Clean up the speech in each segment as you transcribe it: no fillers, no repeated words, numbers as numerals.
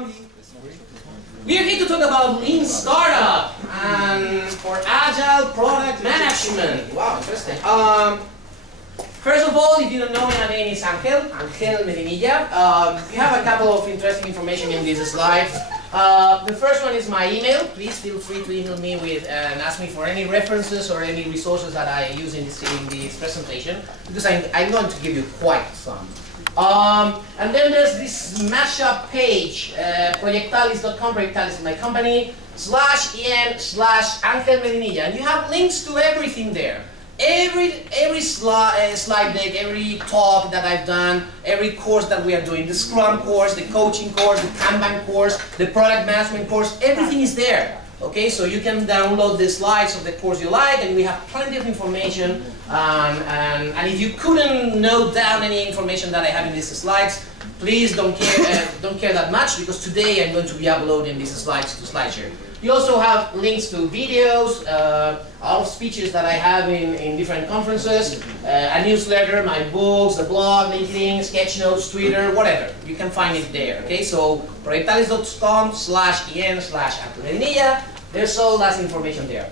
We are here to talk about Lean Startup and for Agile Product Management. Wow, interesting. First of all, if you don't know me, my name is Angel Medinilla. We have a couple of interesting information in these slides. The first one is my email. Please feel free to email me with and ask me for any references or any resources that I use in this presentation, because I'm going to give you quite some. And then there's this mashup page, projectalis.com, Projectalis is my company, /en/Angel Medinilla, and you have links to everything there. Every slide deck, every talk that I've done, every course that we are doing, the Scrum course, the coaching course, the Kanban course, the product management course, everything is there. Okay, so you can download the slides of the course you like, and we have plenty of information. And if you couldn't note down any information that I have in these slides, please don't care that much, because today I'm going to be uploading these slides to SlideShare. You also have links to videos, all of speeches that I have in different conferences, a newsletter, my books, the blog, LinkedIn, sketch notes, Twitter, whatever. You can find it there. Okay, so projectalis.com /en/Medinilla. There's all that information there.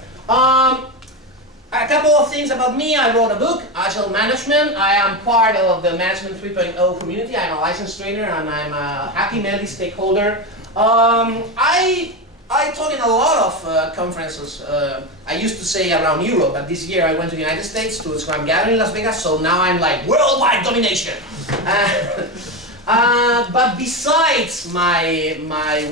A couple of things about me. I wrote a book, Agile Management. I am part of the Management 3.0 community. I'm a licensed trainer and I'm a happy Meli stakeholder. I taught in a lot of conferences. I used to say around Europe, but this year I went to the United States to a Scrum gathering in Las Vegas, so now I'm like worldwide domination. But besides my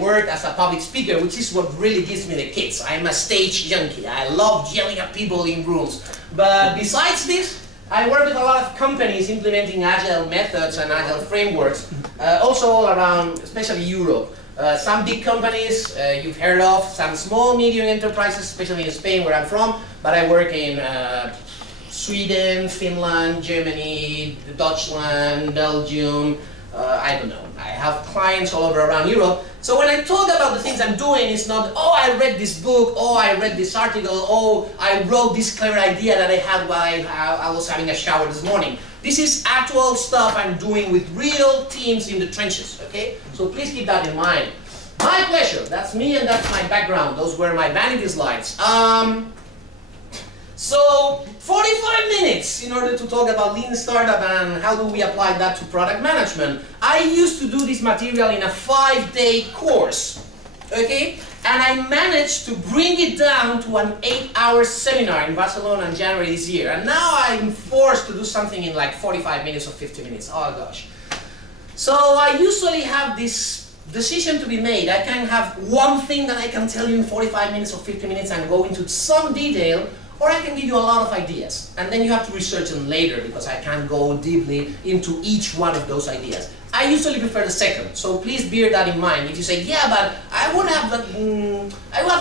work as a public speaker, which is what really gives me the kicks, I'm a stage junkie. I love yelling at people in rooms. But besides this, I work with a lot of companies implementing Agile methods and Agile frameworks, also all around, especially Europe. Some big companies you've heard of, some small, medium enterprises, especially in Spain where I'm from, but I work in Sweden, Finland, Germany, Deutschland, Belgium, I don't know. I have clients all over around Europe. So when I talk about the things I'm doing, it's not, oh, I read this book, oh, I read this article, oh, I wrote this clever idea that I had while I was having a shower this morning. This is actual stuff I'm doing with real teams in the trenches, okay? So please keep that in mind. My pleasure. That's me and that's my background. Those were my vanity slides. So 45 minutes in order to talk about Lean Startup and how do we apply that to product management. I used to do this material in a 5-day course, okay? And I managed to bring it down to an 8-hour seminar in Barcelona in January this year. And now I'm forced to do something in like 45 minutes or 50 minutes. Oh gosh. So I usually have this decision to be made. I can have one thing that I can tell you in 45 minutes or 50 minutes and go into some detail, or I can give you a lot of ideas. And then you have to research them later, because I can't go deeply into each one of those ideas. I usually prefer the second, so please bear that in mind. If you say, yeah, but I would have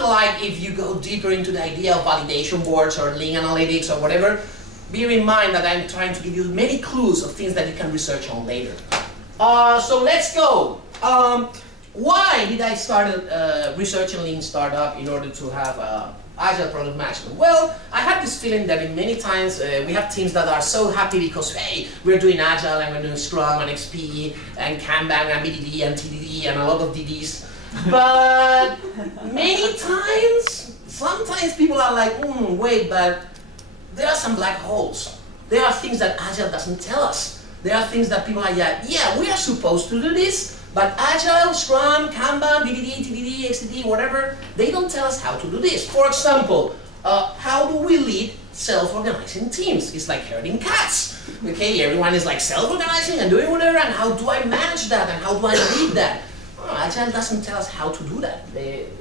like if you go deeper into the idea of validation boards or Lean analytics or whatever, bear in mind that I'm trying to give you many clues of things that you can research on later. So let's go. Why did I start researching Lean Startup in order to have Agile product management? Well, I had this feeling that in many times we have teams that are so happy because, hey, we're doing Agile and we're doing Scrum and XP and Kanban and BDD and TDD and a lot of DDs. But many times, sometimes people are like, wait, but there are some black holes. There are things that Agile doesn't tell us. There are things that people are, yeah, we are supposed to do this, but Agile, Scrum, Kanban, BDD, TDD, XDD, whatever, they don't tell us how to do this. For example, how do we lead self-organizing teams? It's like herding cats. Okay, everyone is like self-organizing and doing whatever, and how do I manage that, and how do I lead that? Agile doesn't tell us how to do that.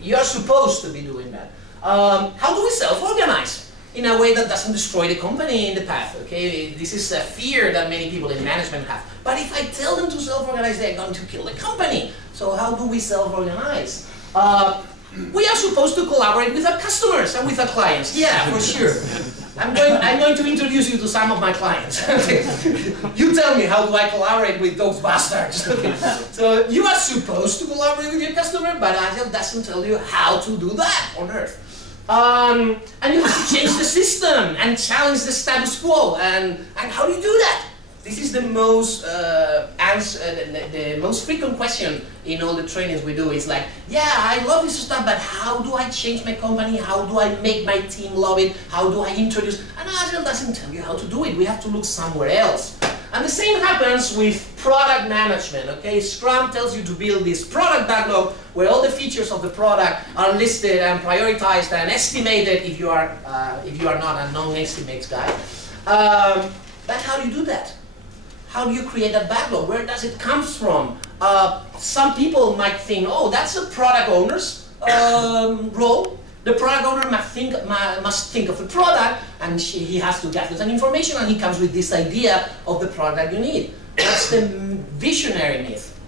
You are supposed to be doing that. How do we self-organize in a way that doesn't destroy the company in the path? Okay, this is a fear that many people in management have. But if I tell them to self-organize, they're going to kill the company. So how do we self-organize? We are supposed to collaborate with our customers and with our clients. Yeah, for sure. I'm going to introduce you to some of my clients. You tell me, how do I collaborate with those bastards? Okay. So you are supposed to collaborate with your customer, but Agile doesn't tell you how to do that on Earth. And you have to change the system and challenge the status quo. And how do you do that? This is the most the most frequent question in all the trainings we do. It's like, yeah, I love this stuff, but how do I change my company? How do I make my team love it? How do I introduce? And Agile doesn't tell you how to do it. We have to look somewhere else. And the same happens with product management. Okay, Scrum tells you to build this product backlog where all the features of the product are listed and prioritized and estimated if you are not a non-estimates guy. But how do you do that? How do you create a backlog? Where does it come from? Some people might think, oh, that's a product owner's role. The product owner must think of the product, and he has to gather some information, and he comes with this idea of the product you need. That's the visionary myth.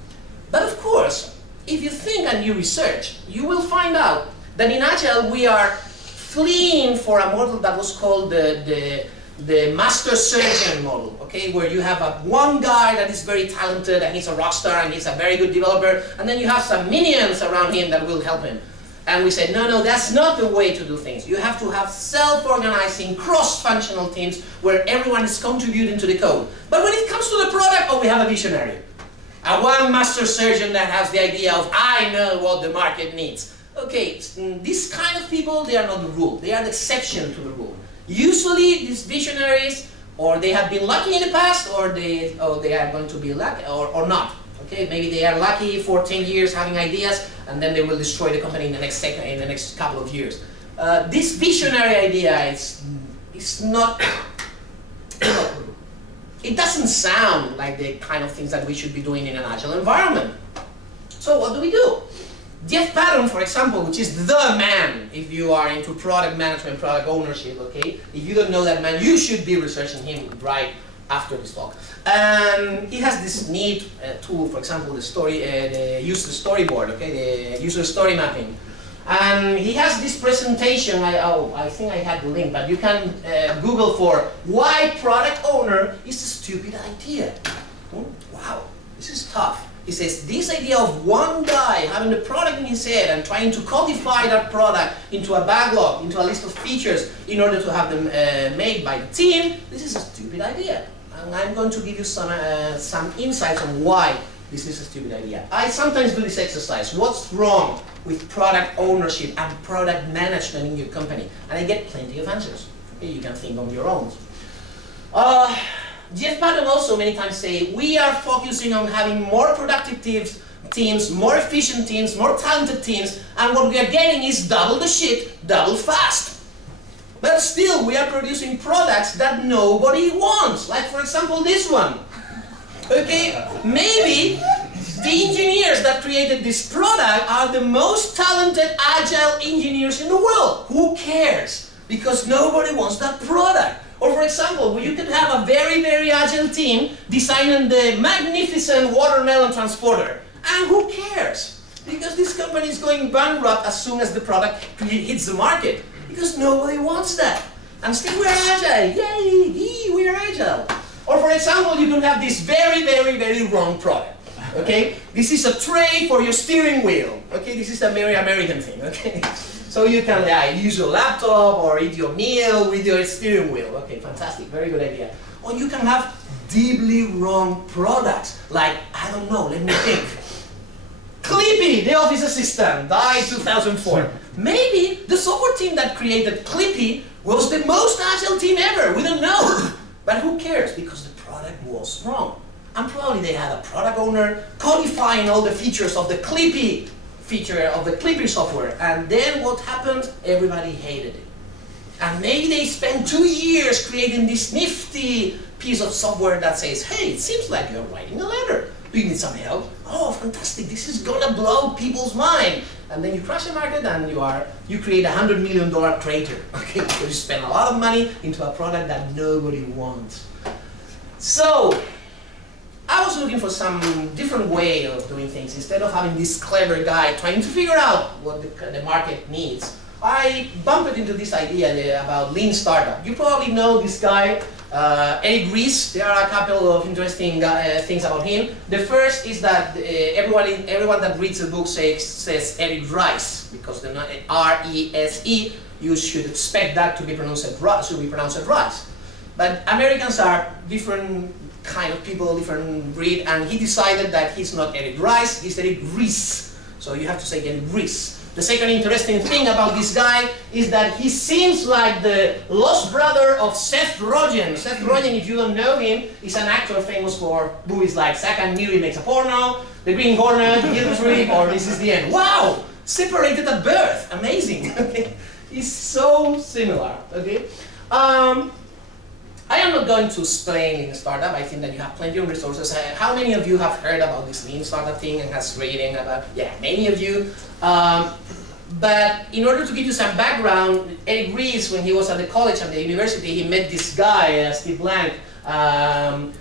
But of course, if you think and you research, you will find out that in Agile we are fleeing for a model that was called the master surgeon model, okay, where you have one guy that is very talented and he's a rock star and he's a very good developer, and then you have some minions around him that will help him. And we said, no, that's not the way to do things. You have to have self-organizing, cross-functional teams where everyone is contributing to the code. But when it comes to the product, oh, we have a visionary. One master surgeon that has the idea of, I know what the market needs. Okay, these kind of people, they are not the rule. They are the exception to the rule. Usually, these visionaries, or they have been lucky in the past, or they are going to be lucky, or not. Okay, maybe they are lucky for 10 years having ideas, and then they will destroy the company in the next couple of years. This visionary idea is not. It doesn't sound like the kind of things that we should be doing in an Agile environment. So what do we do? Jeff Patton, for example, which is the man if you are into product management, product ownership, okay? If you don't know that man, you should be researching him right after this talk. He has this neat tool, for example, the user storyboard, okay? The user story mapping. And he has this presentation, I think I had the link, but you can Google for why product owner is a stupid idea. Wow, this is tough. He says, this idea of one guy having the product in his head and trying to codify that product into a backlog, into a list of features in order to have them made by the team, this is a stupid idea. And I'm going to give you some insights on why this is a stupid idea. I sometimes do this exercise. What's wrong with product ownership and product management in your company? And I get plenty of answers. Okay, you can think on your own. Jeff Patton also many times say, we are focusing on having more productive teams, more efficient teams, more talented teams, and what we are getting is double the shit, double fast. But still, we are producing products that nobody wants. Like, for example, this one. Okay, maybe the engineers that created this product are the most talented Agile engineers in the world. Who cares? Because nobody wants that product. Or for example, you can have a very, very Agile team designing the magnificent watermelon transporter. And who cares? Because this company is going bankrupt as soon as the product hits the market. Because nobody wants that. And still we're Agile. Yay, we are Agile. Or for example, you can have this very, very, very wrong product. Okay? This is a tray for your steering wheel. Okay? This is a very American thing. Okay? So you can use your laptop or eat your meal with your steering wheel. Okay, fantastic, very good idea. Or you can have deeply wrong products, like, I don't know, let me think. Clippy, the office assistant, died 2004. Maybe the software team that created Clippy was the most Agile team ever, we don't know. But who cares, because the product was wrong. And probably they had a product owner codifying all the features of the Clippy feature of the Clippy software, and then what happened? Everybody hated it. And maybe they spent 2 years creating this nifty piece of software that says, hey, it seems like you're writing a letter. Do you need some help? Oh, fantastic, this is gonna blow people's mind. And then you crash the market and you create a $100 million crater. Okay, so you spend a lot of money into a product that nobody wants. So, I was looking for some different way of doing things. Instead of having this clever guy trying to figure out what the market needs, I bumped into this idea about lean startup. You probably know this guy, Eric Ries. There are a couple of interesting things about him. The first is that everyone that reads the book says Eric Rice, because the R-E-S-E, you should expect that to be pronounced rice. But Americans are different kind of people, different breed, and he decided that he's not Eric Rice, he's Eric Ries. So you have to say Eric Ries. The second interesting thing about this guy is that he seems like the lost brother of Seth Rogen. Seth Rogen, if you don't know him, is an actor famous for movies like Zack and Miri Makes a Porno, The Green Hornet, Gilbert Reap, or This Is the End. Wow! Separated at birth. Amazing. Okay. He's so similar. Okay. I am not going to explain Lean Startup. I think that you have plenty of resources. How many of you have heard about this Lean Startup thing and has reading about? Yeah, many of you. But in order to give you some background, Eric Ries, when he was at the college and the university, he met this guy, Steve Blank, and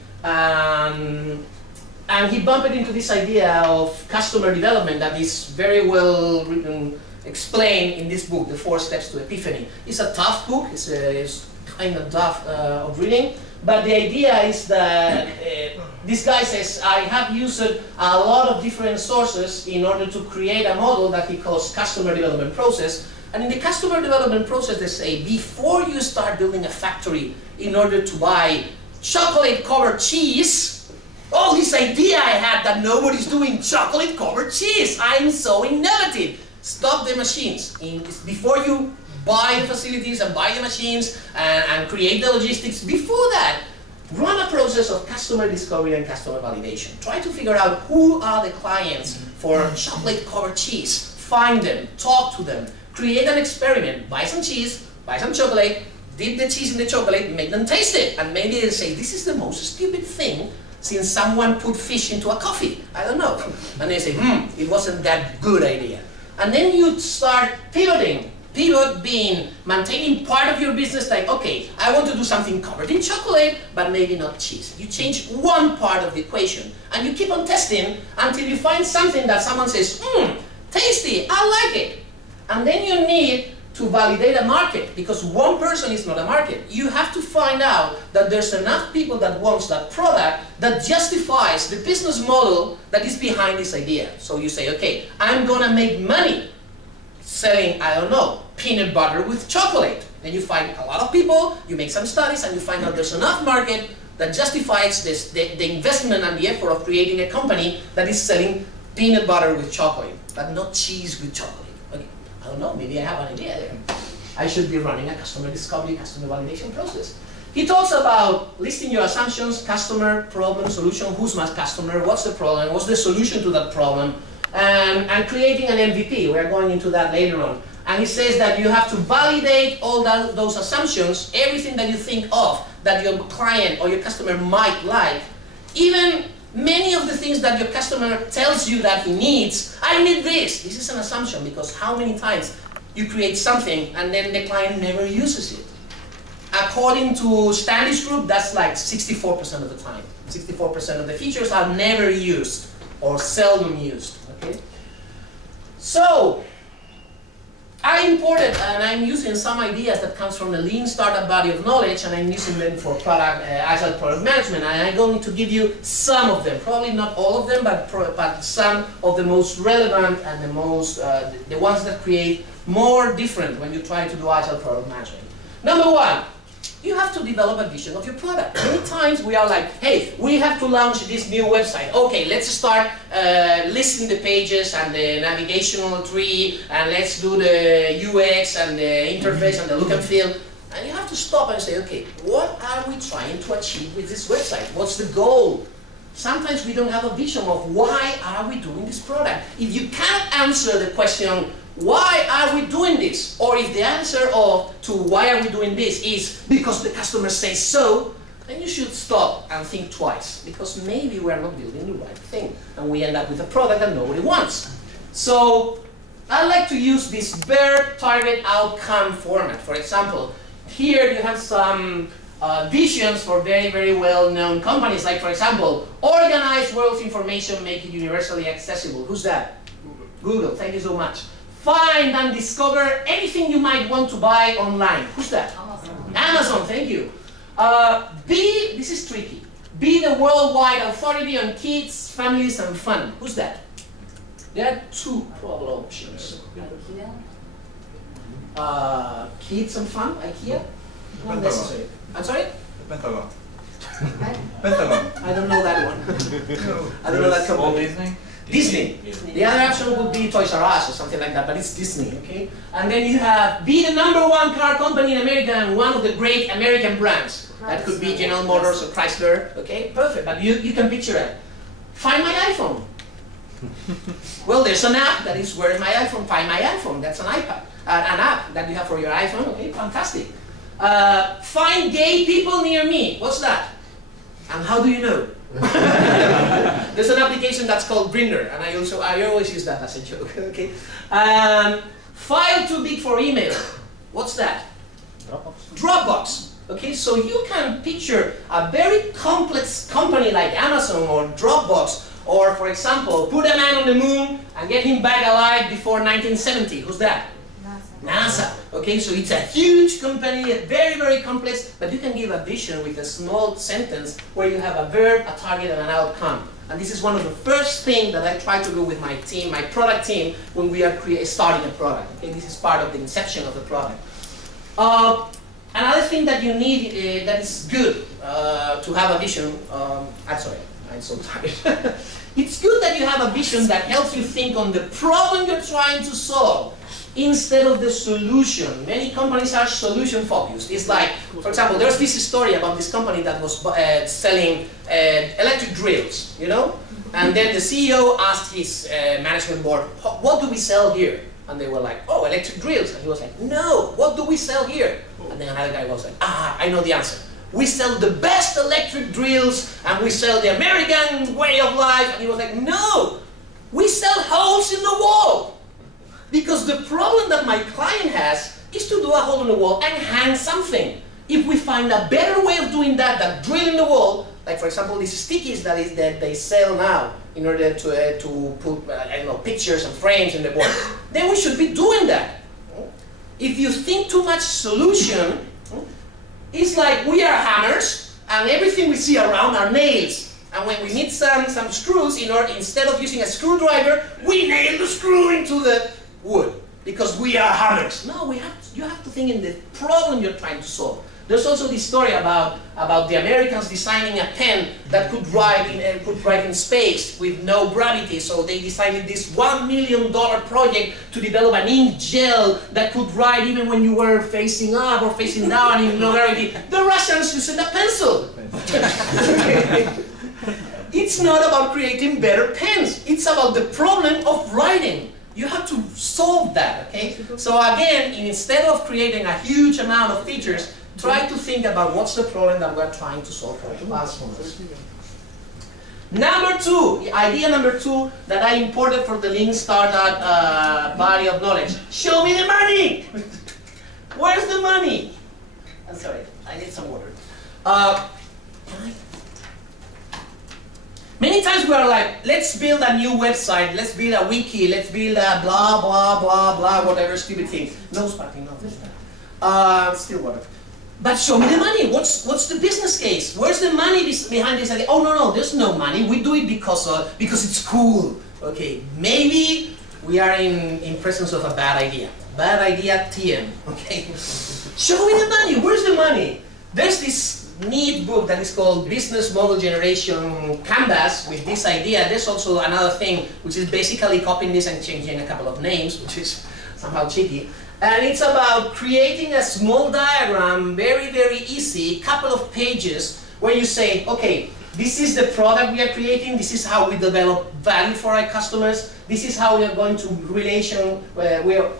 he bumped into this idea of customer development that is very well written, explained in this book, The 4 Steps to Epiphany. It's a tough book. It's kind of tough of reading, but the idea is that this guy says, I have used a lot of different sources in order to create a model that he calls customer development process. And in the customer development process, they say, before you start building a factory in order to buy chocolate-covered cheese, oh, this idea I had that nobody's doing chocolate-covered cheese. I'm so innovative. Stop the machines. Before you buy the facilities and buy the machines and create the logistics, before that, run a process of customer discovery and customer validation. Try to figure out who are the clients for chocolate-covered cheese. Find them, talk to them, create an experiment, buy some cheese, buy some chocolate, dip the cheese in the chocolate, make them taste it. And maybe they'll say, this is the most stupid thing since someone put fish into a coffee. I don't know. And they say, it wasn't that good idea. And then you start pivoting. Pivot being maintaining part of your business, like, okay, I want to do something covered in chocolate, but maybe not cheese. You change one part of the equation, and you keep on testing until you find something that someone says, tasty, I like it. And then you need to validate a market, because one person is not a market. You have to find out that there's enough people that wants that product that justifies the business model that is behind this idea. So you say, okay, I'm gonna make money selling, I don't know, peanut butter with chocolate. Then you find a lot of people, you make some studies, and you find out there's enough market that justifies the investment and the effort of creating a company that is selling peanut butter with chocolate, but not cheese with chocolate. Okay, I don't know, maybe I have an idea there. I should be running a customer discovery, customer validation process. He talks about listing your assumptions, customer, problem, solution, who's my customer, what's the problem, what's the solution to that problem, and creating an MVP. We're going into that later on. And he says that you have to validate all those assumptions, everything that you think of that your client or your customer might like. Even many of the things that your customer tells you that he needs. I need this. This is an assumption, because how many times you create something and then the client never uses it? According to Standish Group, that's like 64% of the time. 64% of the features are never used or seldom used. Okay? So, I imported and I'm using some ideas that comes from the Lean Startup body of knowledge, and I'm using them for Agile product management. And I'm going to give you some of them, probably not all of them, but some of the most relevant and the most, the ones that create more different when you try to do Agile product management. Number one, you have to develop a vision of your product. Many times we are like, hey, we have to launch this new website. Okay, let's start listing the pages and the navigational tree, and let's do the UX and the interface and the look and feel. And you have to stop and say, okay, what are we trying to achieve with this website? What's the goal? Sometimes we don't have a vision of why are we doing this product. If you can't answer the question, why are we doing this? Or if the answer to why are we doing this is because the customer says so, then you should stop and think twice, because maybe we are not building the right thing and we end up with a product that nobody wants. So I like to use this BEAR target outcome format. For example, here you have some visions for very, very well-known companies, like, for example, organize world's information, make it universally accessible. Who's that? Google, thank you so much. Find and discover anything you might want to buy online. Who's that? Amazon. Amazon, thank you. This is tricky. Be the worldwide authority on kids, families, and fun. Who's that? There are two probable options. IKEA? Kids and fun, IKEA? Not necessary. I'm sorry? Pentagon. Pentagon. I don't know that one. I don't know that company. Disney. The other option would be Toys R Us or something like that, but it's Disney, okay? And then you have, be the #1 car company in America and one of the great American brands. That could be General Motors or Chrysler, okay? Perfect, but you can picture it. Find my iPhone. Well, there's an app that is where is my iPhone, find my iPhone. That's an iPad, an app that you have for your iPhone, okay? Fantastic. Find gay people near me. What's that? And how do you know? There's an application that's called Grindr, and I always use that as a joke. Okay. File too big for email. What's that? Dropbox. Okay, so you can picture a very complex company like Amazon or Dropbox, or for example, put a man on the moon and get him back alive before 1970. Who's that? NASA. Okay, so it's a huge company, very, very complex, but you can give a vision with a small sentence where you have a verb, a target, and an outcome. And this is one of the first things that I try to do with my team, my product team, when we are starting a product. Okay, this is part of the inception of the product. Another thing that you need that is good to have a vision. I'm sorry, I'm so tired. It's good that you have a vision that helps you think on the problem you're trying to solve, instead of the solution. Many companies are solution focused. It's like, for example, there's this story about this company that was selling electric drills, you know? And then the CEO asked his management board, what do we sell here? And they were like, oh, electric drills. And he was like, no, what do we sell here? And then another guy was like, I know the answer. We sell the best electric drills, and we sell the American way of life. And he was like, no, we sell holes in the wall. Because the problem that my client has is to do a hole in the wall and hang something. If we find a better way of doing that than drilling the wall, like for example these stickies that they sell now in order to put I don't know, pictures and frames in the board, then we should be doing that. If you think too much solution, it's like we are hammers and everything we see around are nails. And when we need some screws, instead of using a screwdriver, we nail the screw into the wood, because we are hammers. No, you have to think in the problem you're trying to solve. There's also this story about the Americans designing a pen that could write in space with no gravity. So they decided this $1 million project to develop an ink gel that could write even when you were facing up or facing down in no gravity. The Russians used a pencil. It's not about creating better pens. It's about the problem of writing. You have to solve that, okay? So again, instead of creating a huge amount of features, try to think about what's the problem that we're trying to solve for the customers. Idea number two that I imported from the Lean Startup body of knowledge. Show me the money! Where's the money? I'm sorry, I need some water. Many times we are like, let's build a new website, let's build a wiki, let's build a blah, blah, blah, blah, whatever stupid thing. No sparkling, no. Still water. But show me the money. What's the business case? Where's the money behind this idea? Oh, no, there's no money. We do it because it's cool. Okay, maybe we are in presence of a bad idea. Bad idea TM, okay? Show me the money. Where's the money? There's this neat book that is called Business Model Generation Canvas with this idea. There's also another thing which is basically copying this and changing a couple of names, which is somehow cheeky. And it's about creating a small diagram, very, very easy, couple of pages, where you say, okay, this is the product we are creating, this is how we develop value for our customers, this is how we are going to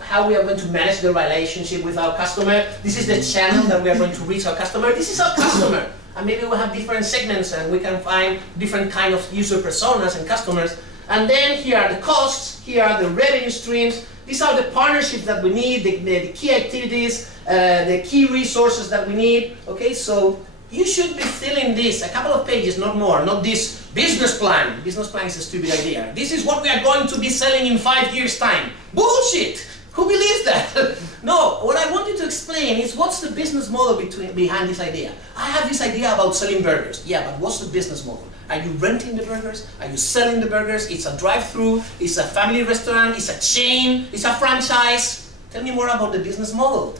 how we are going to manage the relationship with our customer, this is the channel that we are going to reach our customer, this is our customer. And maybe we'll have different segments and we can find different kind of user personas and customers. And then here are the costs, here are the revenue streams, these are the partnerships that we need, the key activities, the key resources that we need. Okay, so you should be filling this, a couple of pages, not more, not this business plan. Business plan is a stupid idea. This is what we are going to be selling in 5 years' time. Bullshit! Who believes that? No, what I want you to explain is what's the business model behind this idea. I have this idea about selling burgers. Yeah, but what's the business model? Are you renting the burgers? Are you selling the burgers? It's a drive-through, it's a family restaurant, it's a chain, it's a franchise. Tell me more about the business model.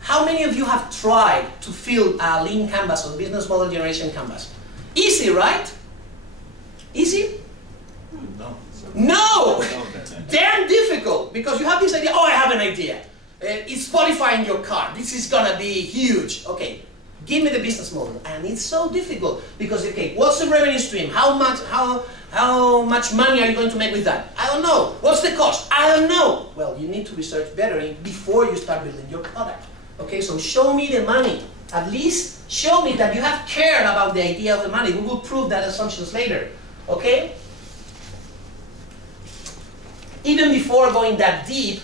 How many of you have tried to fill a lean canvas or business model generation canvas? Easy, right? Easy? No. No! Damn difficult, because you have this idea, oh, I have an idea. It's Spotify in your car. This is gonna be huge. Okay, give me the business model. And it's so difficult, because, okay, what's the revenue stream? How much money are you going to make with that? I don't know. What's the cost? I don't know. Well, you need to research better before you start building your product. Okay, so show me the money. At least show me that you have cared about the idea of the money. We will prove that assumptions later. Okay? Even before going that deep,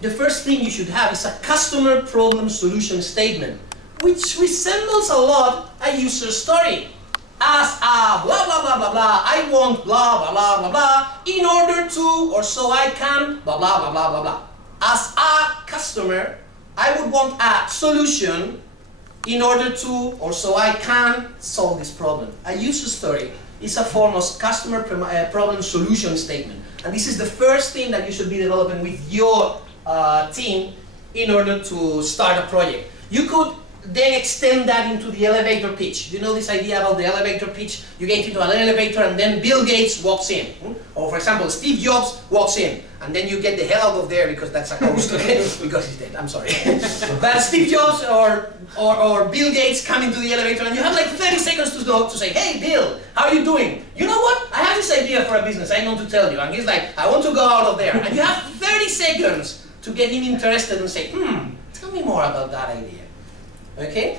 the first thing you should have is a customer problem solution statement, which resembles a lot a user story. As a blah blah blah blah blah, I want blah blah blah blah blah in order to, or so I can, blah blah blah blah blah blah. As a customer, I would want a solution in order to, or so I can, solve this problem. A user story is a form of customer problem solution statement. And this is the first thing that you should be developing with your team in order to start a project. You could then extend that into the elevator pitch. You know this idea about the elevator pitch? You get into an elevator and then Bill Gates walks in. Or for example, Steve Jobs walks in. And then you get the hell out of there because that's a ghost, because he's dead, I'm sorry. But Steve Jobs or Bill Gates come into the elevator and you have like 30 seconds to go to say, hey Bill, how are you doing? You know what? I have this idea for a business, I want to tell you. And he's like, I want to go out of there. And you have 30 seconds to get him interested and say, tell me more about that idea. Okay?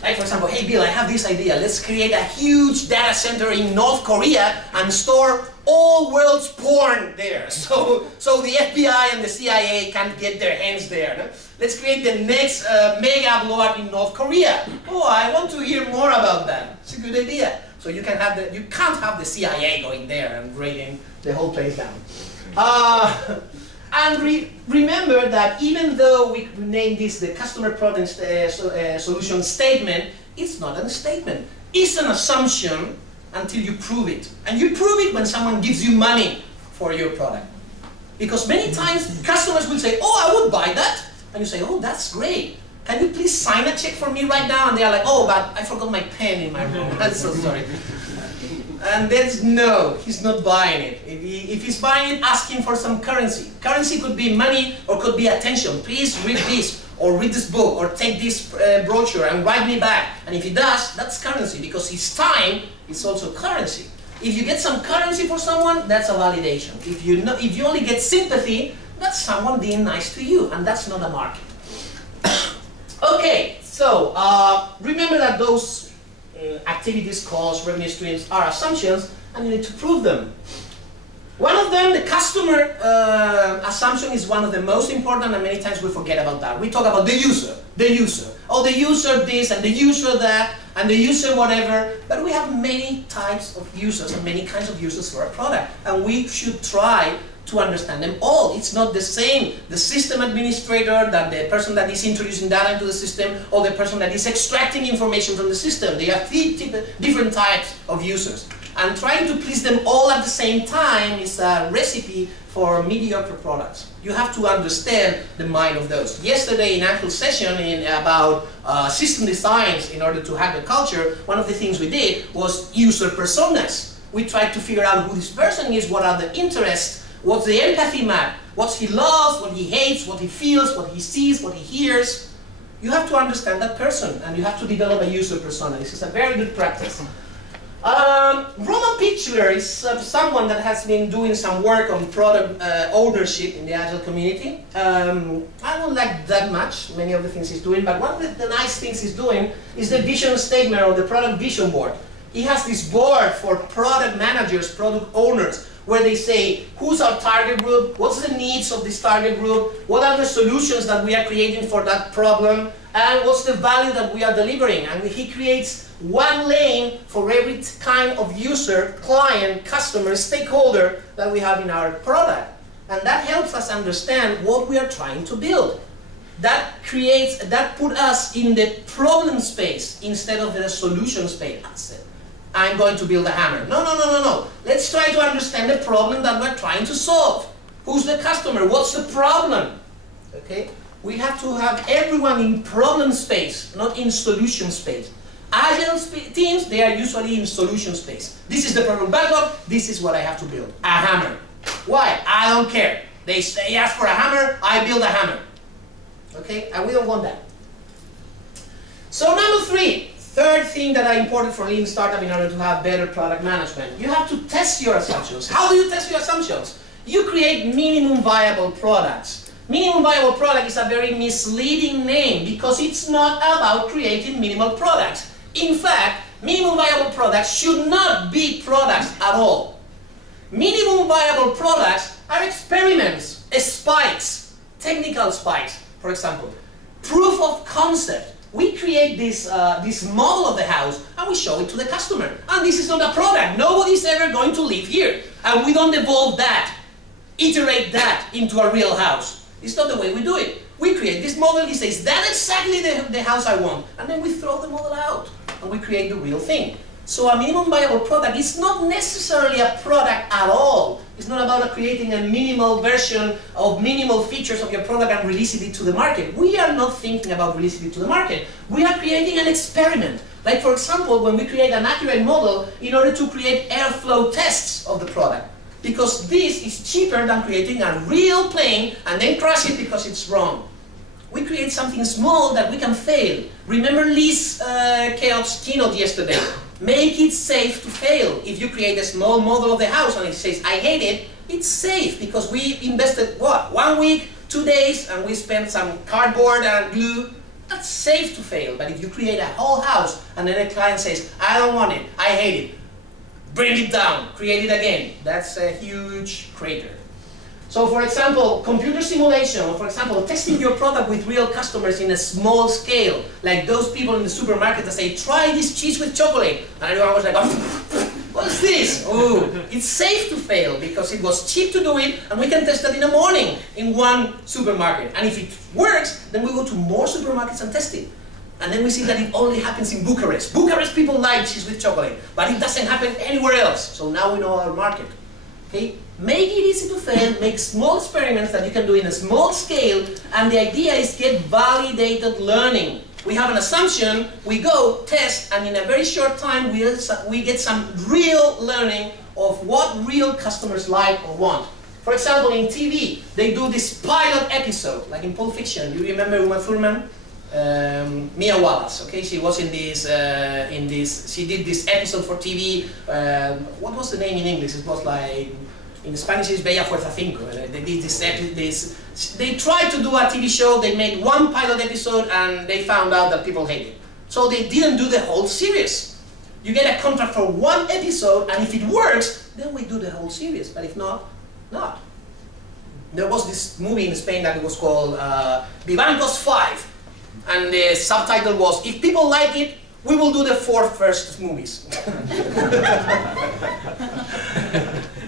Like for example, hey Bill, I have this idea. Let's create a huge data center in North Korea and store all world's porn there. So the FBI and the CIA can't get their hands there. No? Let's create the next mega blowout in North Korea. Oh, I want to hear more about that. It's a good idea. So you can't have the CIA going there and raiding the whole place down. And remember that even though we name this the customer problem solution statement, it's not a statement. It's an assumption until you prove it. And you prove it when someone gives you money for your product. Because many times customers will say, oh, I would buy that. And you say, oh, that's great. Can you please sign a check for me right now? And they are like, oh, but I forgot my pen in my room. I'm so sorry. And there's no, he's not buying it. If he's buying it, ask him for some currency. Currency could be money or could be attention. Please read this, or read this book, or take this brochure and write me back. And if he does, that's currency, because his time is also currency. If you get some currency for someone, that's a validation. If you only get sympathy, that's someone being nice to you, and that's not a market. Okay, so remember that those activities, costs, revenue streams are assumptions, and you need to prove them. One of them, the customer assumption, is one of the most important, and many times we forget about that. We talk about the user. Oh, the user this, and the user that, and the user whatever, but we have many types of users and many kinds of users for a product, and we should try to understand them all. It's not the same, the system administrator, that the person that is introducing data into the system, or the person that is extracting information from the system. They are three different types of users. And trying to please them all at the same time is a recipe for mediocre products. You have to understand the mind of those. Yesterday in Angel's session about system designs in order to hack the culture, one of the things we did was user personas. We tried to figure out who this person is, what are the interests, what's the empathy map, what he loves, what he hates, what he feels, what he sees, what he hears. You have to understand that person, and you have to develop a user persona. This is a very good practice. Roman Pichler is someone that has been doing some work on product ownership in the Agile community. I don't like that much, many of the things he's doing, but one of the nice things he's doing is the vision statement or the product vision board. He has this board for product managers, product owners, where they say, who's our target group, what's the needs of this target group, what are the solutions that we are creating for that problem, and what's the value that we are delivering. And he creates one lane for every kind of user, client, customer, stakeholder that we have in our product. And that helps us understand what we are trying to build. That puts us in the problem space instead of the solution space. I'm going to build a hammer. No. Let's try to understand the problem that we're trying to solve. Who's the customer? What's the problem? Okay? We have to have everyone in problem space, not in solution space. Agile teams, they are usually in solution space. This is the problem backlog, this is what I have to build. A hammer. Why? I don't care. They ask for a hammer, I build a hammer. Okay? And we don't want that. So number three, third thing that are important for lean startup in order to have better product management. You have to test your assumptions. How do you test your assumptions? You create minimum viable products. Minimum viable product is a very misleading name because it's not about creating minimal products. In fact, minimum viable products should not be products at all. Minimum viable products are experiments, spikes, technical spikes, for example. Proof of concept. We create this model of the house and we show it to the customer. And this is not a product. Nobody's ever going to live here. And we don't evolve that, iterate that into a real house. It's not the way we do it. We create this model, he says, that's exactly the house I want. And then we throw the model out and we create the real thing. So a minimum viable product is not necessarily a product at all. It's not about creating a minimal version of minimal features of your product and releasing it to the market. We are not thinking about releasing it to the market. We are creating an experiment. Like for example, when we create an accurate model in order to create airflow tests of the product. Because this is cheaper than creating a real plane and then crash it because it's wrong. We create something small that we can fail. Remember Lee's keynote yesterday? Make it safe to fail. If you create a small model of the house and it says, I hate it, it's safe because we invested, what, 1 week, 2 days, and we spent some cardboard and glue. That's safe to fail. But if you create a whole house and then a client says, I don't want it, I hate it, bring it down, create it again, that's a huge crater. So for example, computer simulation, or for example, testing your product with real customers in a small scale, like those people in the supermarket that say, try this cheese with chocolate. And everyone was like, oh, what's this? Oh, it's safe to fail because it was cheap to do it and we can test that in the morning in one supermarket. And if it works, then we go to more supermarkets and test it. And then we see that it only happens in Bucharest. Bucharest people like cheese with chocolate, but it doesn't happen anywhere else. So now we know our market. Okay? Make it easy to fail, make small experiments that you can do in a small scale, and the idea is get validated learning. We have an assumption, we go, test, and in a very short time we get some real learning of what real customers like or want. For example, in TV, they do this pilot episode, like in Pulp Fiction. You remember Uma Thurman? Mia Wallace, okay, she was in this, she did this episode for TV, what was the name in English? It was like, in Spanish it's Bella Fuerza Cinco. They did they tried to do a TV show, they made one pilot episode and they found out that people hate it. So they didn't do the whole series. You get a contract for one episode and if it works, then we do the whole series, but if not, not. There was this movie in Spain that was called Vivancos 5. And the subtitle was, if people like it, we will do the 4 first movies.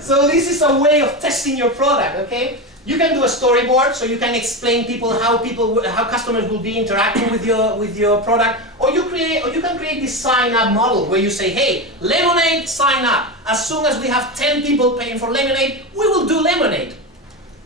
So this is a way of testing your product, okay? You can do a storyboard, so you can explain how customers will be interacting with your product, or you can create this sign-up model where you say, hey, lemonade, sign up. As soon as we have 10 people paying for lemonade, we will do lemonade.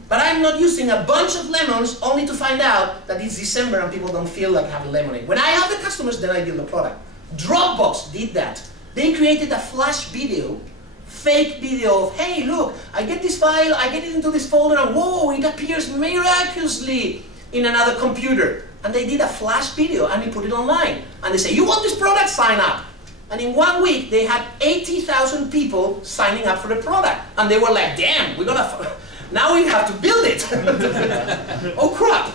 But I'm not using a bunch of lemons only to find out that it's December and people don't feel like having lemonade. When I have the customers, then I build the product. Dropbox did that. They created a flash video, fake video of, hey, look, I get this file, I get it into this folder, and whoa, it appears miraculously in another computer. And they did a flash video and they put it online. And they say, you want this product? Sign up. And in 1 week, they had 80,000 people signing up for the product. And they were like, damn, we're gonna... Now we have to build it. Oh crap.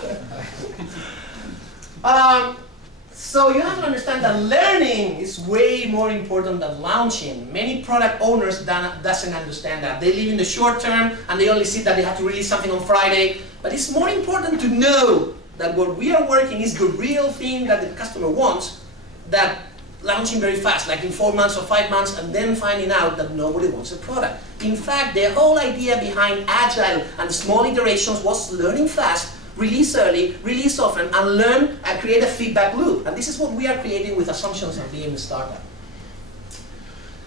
So you have to understand that learning is way more important than launching. Many product owners doesn't understand that. They live in the short term and they only see that they have to release something on Friday. But it's more important to know that what we are working is the real thing that the customer wants, that launching very fast, like in 4 months or 5 months, and then finding out that nobody wants a product. In fact, the whole idea behind Agile and small iterations was learning fast, release early, release often, and learn and create a feedback loop. And this is what we are creating with assumptions and being a startup.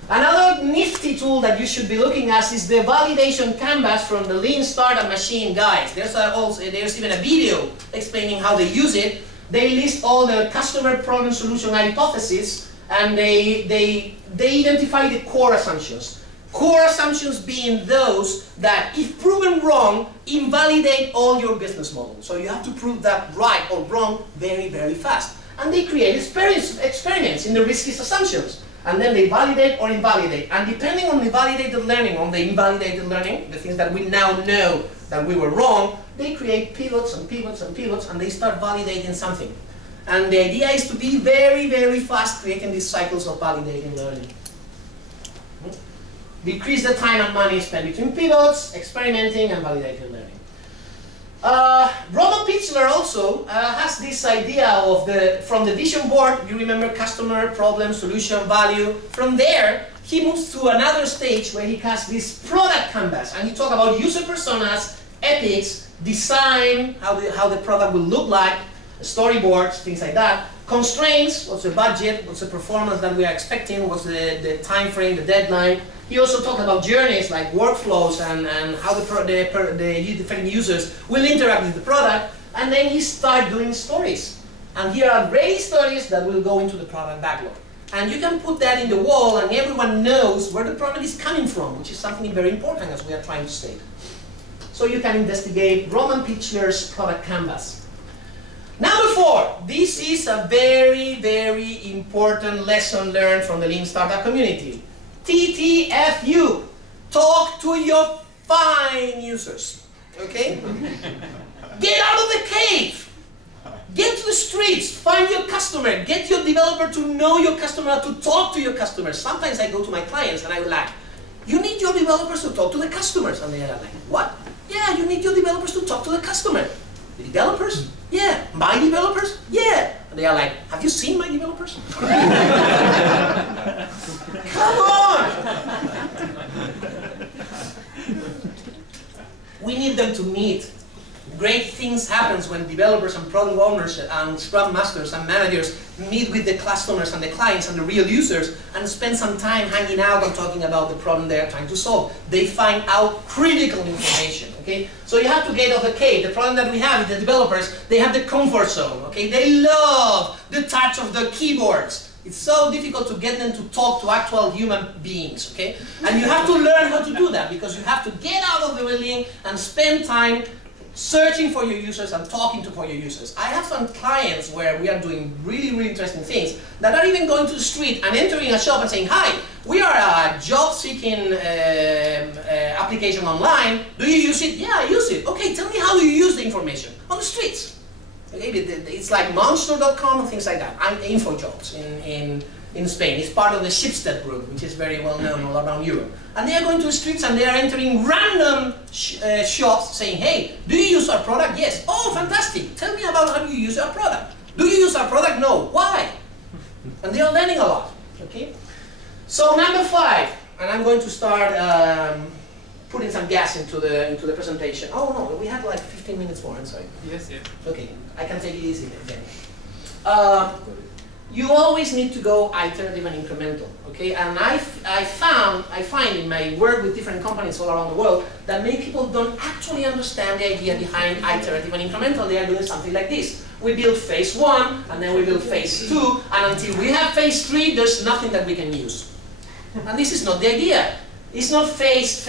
Another nifty tool that you should be looking at is the validation canvas from the Lean Startup Machine guys. There's even a video explaining how they use it. They list all the customer problem solution hypotheses, and they identify the core assumptions. Core assumptions being those that, if proven wrong, invalidate all your business model. So you have to prove that right or wrong very, very fast. And they create experiments in the riskiest assumptions. And then they validate or invalidate. And depending on the validated learning, on the invalidated learning, the things that we now know that we were wrong, they create pivots and pivots and pivots, and they start validating something. And the idea is to be very, very fast creating these cycles of validating learning. Decrease the time and money spent between pivots, experimenting, and validating learning. Roman Pichler also has this idea of from the vision board, you remember customer, problem, solution, value. From there, he moves to another stage where he has this product canvas, and he talks about user personas, ethics, design, how the product will look like, storyboards, things like that. Constraints, what's the budget, what's the performance that we are expecting, what's the time frame, the deadline. He also talked about journeys like workflows and how the different users will interact with the product. And then he started doing stories. And here are ready stories that will go into the product backlog. And you can put that in the wall, and everyone knows where the product is coming from, which is something very important as we are trying to state. So you can investigate Roman Pichler's product canvas. Number 4, this is a very, very important lesson learned from the Lean Startup community. TTFU, talk to your fine users, okay? Get out of the cave. Get to the streets, find your customer, get your developer to know your customer, to talk to your customers. Sometimes I go to my clients and I will like, you need your developers to talk to the customers. And they are like, what? Yeah, you need your developers to talk to the customer. The developers? Yeah. My developers? Yeah. And they are like, have you seen my developers? Come on! We need them to meet. Great things happen when developers and product owners and Scrum Masters and managers meet with the customers and the clients and the real users and spend some time hanging out and talking about the problem they are trying to solve. They find out critical information, okay? So you have to get off the cave. The problem that we have with the developers, they have the comfort zone, okay? They love the touch of the keyboards. It's so difficult to get them to talk to actual human beings, okay? And you have to learn how to do that, because you have to get out of the building and spend time searching for your users and talking for your users. I have some clients where we are doing really, really interesting things that are even going to the street and entering a shop and saying, hi, we are a job-seeking application online. Do you use it? Yeah, I use it. Okay, tell me how you use the information on the streets. Okay, it's like monster.com and things like that. I'm InfoJobs in Spain. It's part of the Shipstead group, which is very well known all around Europe. And they are going to the streets and they are entering random shops saying, hey, do you use our product? Yes. Oh, fantastic. Tell me about how you use our product. Do you use our product? No. Why? And they are learning a lot. Okay? So number 5, and I'm going to start putting some gas into the presentation. Oh no, we have like 15 minutes more, I'm sorry. Yes, yes. Okay, I can take it easy then. You always need to go iterative and incremental, okay? And I find in my work with different companies all around the world that many people don't actually understand the idea behind iterative and incremental. They are doing something like this. We build phase 1, and then we build phase 2, and until we have phase 3, there's nothing that we can use. And this is not the idea. It's not phase,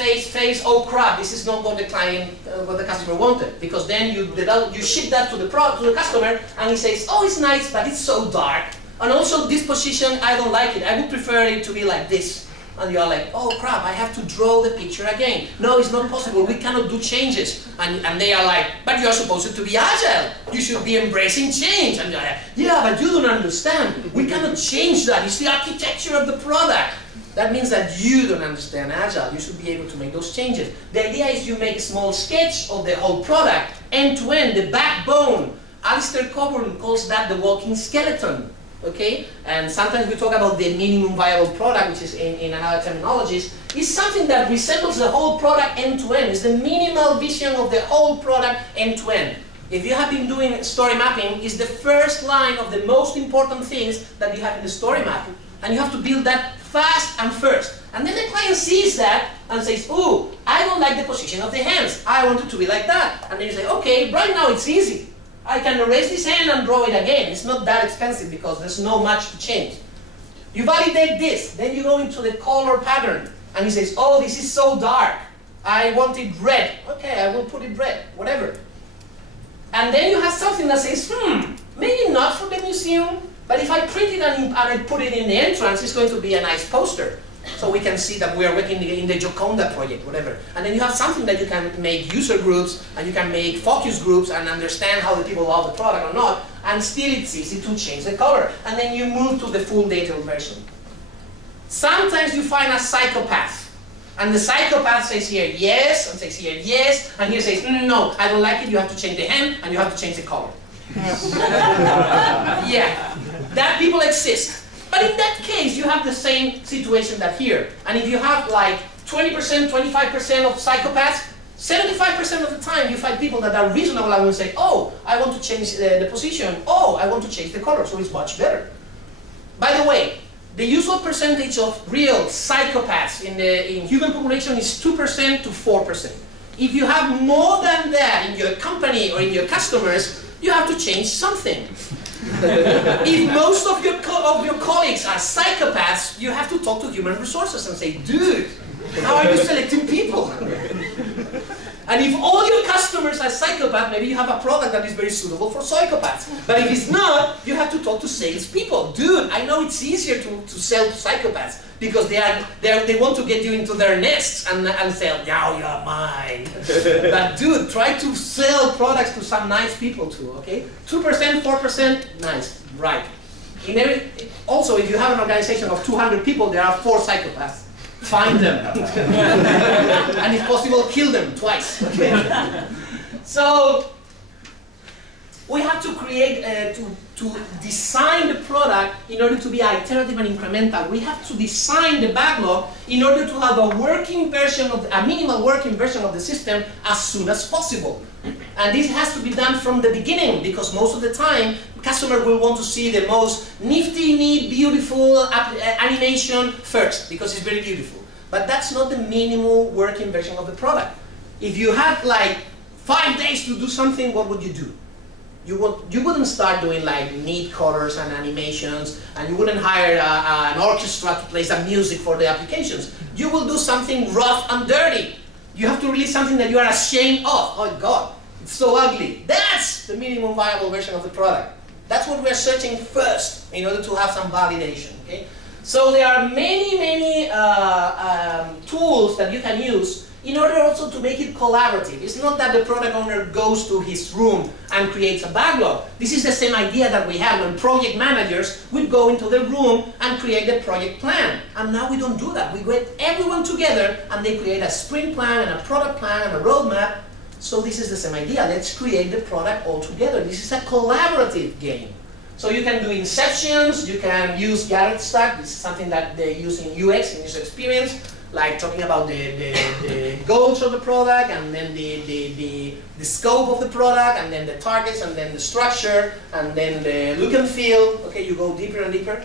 oh crap, this is not what the client, what the customer wanted. Because then you ship that to the customer, and he says, oh, it's nice, but it's so dark. And also this position, I don't like it. I would prefer it to be like this. And you're like, oh crap, I have to draw the picture again. No, it's not possible. We cannot do changes. And they are like, but you're supposed to be agile. You should be embracing change. And you're like, yeah, but you don't understand. We cannot change that. It's the architecture of the product. That means that you don't understand Agile. You should be able to make those changes. The idea is you make a small sketch of the whole product, end to end, the backbone. Alistair Coburn calls that the walking skeleton. Okay? And sometimes we talk about the minimum viable product, which is in another terminologies. It's something that resembles the whole product end to end. It's the minimal vision of the whole product end to end. If you have been doing story mapping, it's the first line of the most important things that you have in the story map. And you have to build that fast and first. And then the client sees that and says, oh, I don't like the position of the hands. I want it to be like that. And then you say, okay, right now it's easy. I can erase this hand and draw it again. It's not that expensive because there's no much to change. You validate this. Then you go into the color pattern. And he says, oh, this is so dark. I want it red. Okay, I will put it red, whatever. And then you have something that says, maybe not for the museum, but if I print it and I put it in the entrance, it's going to be a nice poster. So we can see that we are working in the Joconda project, whatever. And then you have something that you can make user groups, and you can make focus groups, and understand how the people love the product or not, and still it's easy to change the color. And then you move to the full detailed version. Sometimes you find a psychopath. And the psychopath says here yes, and says here yes, and here says no, I don't like it, you have to change the hand, and you have to change the color. Yeah, that people exist. But in that case, you have the same situation that here. And if you have like 20%, 25% of psychopaths, 75% of the time you find people that are reasonable and will say, oh, I want to change the position, oh, I want to change the color, so it's much better. By the way, the usual percentage of real psychopaths in human population is 2% to 4%. If you have more than that in your company or in your customers, you have to change something. If most of your colleagues are psychopaths, you have to talk to human resources and say, dude, how are you selecting people? And if all your customers are psychopaths, maybe you have a product that is very suitable for psychopaths. But if it's not, you have to talk to salespeople. Dude, I know it's easier to sell to psychopaths because they want to get you into their nests and say, now you're mine. But dude, try to sell products to some nice people too, okay? 2%, 4%, nice, right. Also, if you have an organization of 200 people, there are 4 psychopaths. Find them. And if possible, kill them twice. Okay? So, we have to create, to design the product in order to be iterative and incremental. We have to design the backlog in order to have a working version of, a minimal working version of the system as soon as possible. And this has to be done from the beginning because most of the time, customer will want to see the most nifty, neat, beautiful animation first because it's very beautiful. But that's not the minimal working version of the product. If you had like 5 days to do something, what would you do? You wouldn't start doing like neat colors and animations, and you wouldn't hire an orchestra to play some music for the applications. You will do something rough and dirty. You have to release something that you are ashamed of. Oh God, it's so ugly. That's the minimum viable version of the product. That's what we're searching first in order to have some validation. Okay? So there are many tools that you can use in order also to make it collaborative. It's not that the product owner goes to his room and creates a backlog. This is the same idea that we had when project managers would go into the room and create a project plan. And now we don't do that. We get everyone together and they create a sprint plan and a product plan and a roadmap. So this is the same idea. Let's create the product all together. This is a collaborative game. So you can do inceptions, you can use Garrett stack. This is something that they use in UX, in user experience, like talking about the goals of the product, and then the scope of the product, and then the targets, and then the structure, and then the look and feel. Okay, you go deeper and deeper.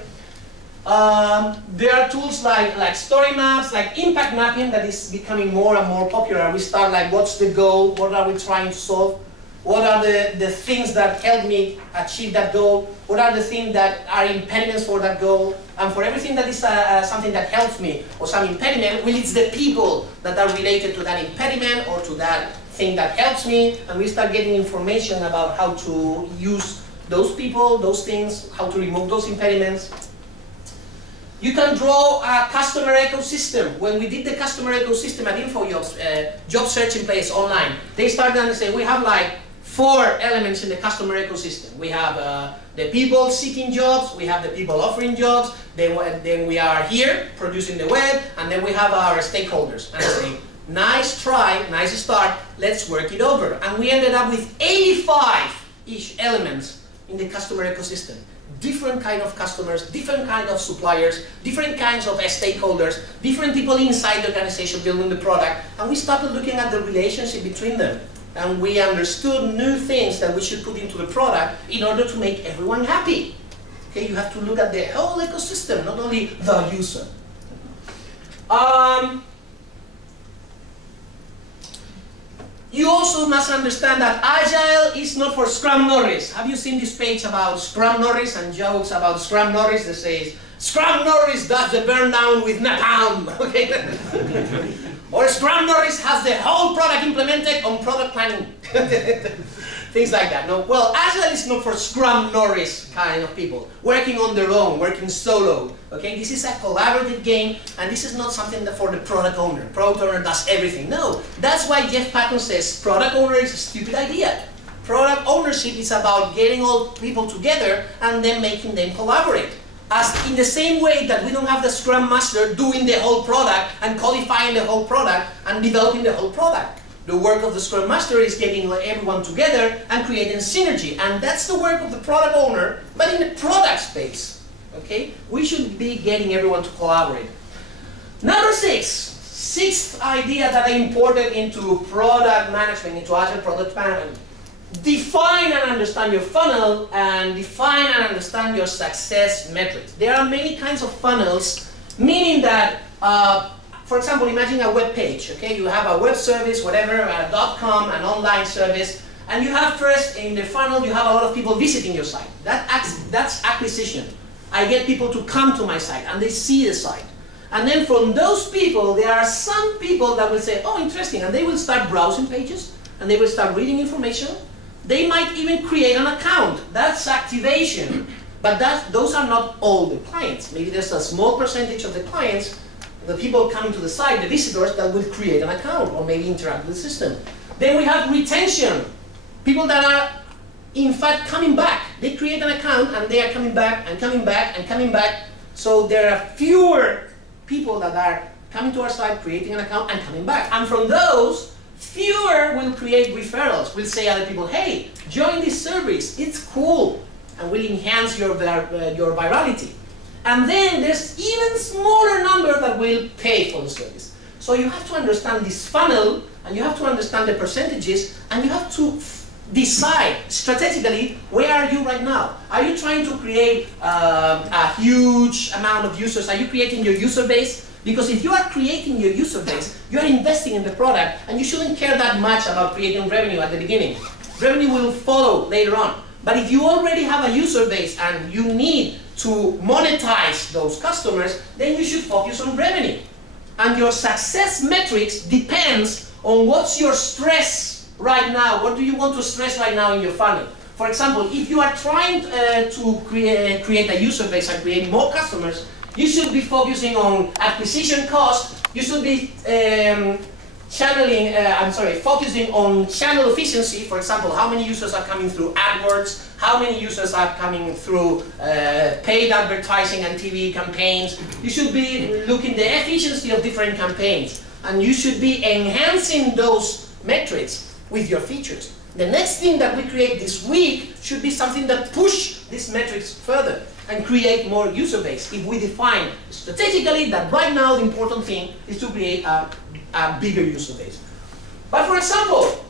There are tools like story maps, like impact mapping that is becoming more and more popular. We start like, what's the goal? What are we trying to solve? What are the things that help me achieve that goal? What are the things that are impediments for that goal? And for everything that is something that helps me, or some impediment, well, it's the people that are related to that impediment or to that thing that helps me. And we start getting information about how to use those people, those things, how to remove those impediments. You can draw a customer ecosystem. When we did the customer ecosystem at InfoJobs, job searching place online, they started and say, we have like 4 elements in the customer ecosystem. We have the people seeking jobs, we have the people offering jobs, then we are here producing the web, and then we have our stakeholders. And I say, nice try, nice start, let's work it over. And we ended up with 85-ish elements in the customer ecosystem. Different kind of customers, different kind of suppliers, different kinds of stakeholders, different people inside the organization building the product, and we started looking at the relationship between them. And we understood new things that we should put into the product in order to make everyone happy. Okay, you have to look at the whole ecosystem, not only the user. You also must understand that Agile is not for Scrum Norris. Have you seen this page about Scrum Norris and jokes about Scrum Norris that says, Scrum Norris does the burn down with napalm, okay? Or Scrum Norris has the whole product implemented on product planning. Things like that. No, well, Agile is not for Scrum Norris kind of people, working on their own, working solo. Okay, this is a collaborative game, and this is not something that for the product owner. Product owner does everything. No, that's why Jeff Patton says product owner is a stupid idea. Product ownership is about getting all people together and then making them collaborate. As in the same way that we don't have the Scrum Master doing the whole product and codifying the whole product and developing the whole product. The work of the Scrum Master is getting everyone together and creating synergy. And that's the work of the product owner, but in the product space. Okay? We should be getting everyone to collaborate. Number 6, sixth idea that I imported into product management, into Agile product management. Define and understand your funnel, and define and understand your success metrics. There are many kinds of funnels, meaning that for example, imagine a web page, okay? You have a web service, whatever, a .com, an online service, and you have first in the funnel, you have a lot of people visiting your site. That's acquisition. I get people to come to my site, and they see the site. And then from those people, there are some people that will say, oh, interesting, and they will start browsing pages, and they will start reading information. They might even create an account. That's activation. But those are not all the clients. Maybe there's a small percentage of the clients, the people coming to the site, the visitors, that will create an account or maybe interact with the system. Then we have retention. People that are, in fact, coming back. They create an account and they are coming back and coming back and coming back. So there are fewer people that are coming to our site, creating an account and coming back. And from those, fewer will create referrals. Will say other people, hey, join this service. It's cool. And will enhance your virality. And then there's even smaller number that will pay for the service. So you have to understand this funnel, and you have to understand the percentages, and you have to decide strategically, where are you right now? Are you trying to create a huge amount of users? Are you creating your user base? Because if you are creating your user base, you are investing in the product, and you shouldn't care that much about creating revenue at the beginning. Revenue will follow later on. But if you already have a user base and you need to monetize those customers, then you should focus on revenue. And your success metrics depends on what's your stress right now. What do you want to stress right now in your funnel? For example, if you are trying to create a user base and create more customers, you should be focusing on acquisition cost. You should be focusing on channel efficiency. For example, how many users are coming through AdWords, how many users are coming through paid advertising and TV campaigns. You should be looking at the efficiency of different campaigns, and you should be enhancing those metrics with your features. The next thing that we create this week should be something that push these metrics further and create more user base. If we define strategically that right now the important thing is to create a bigger user base. But for example,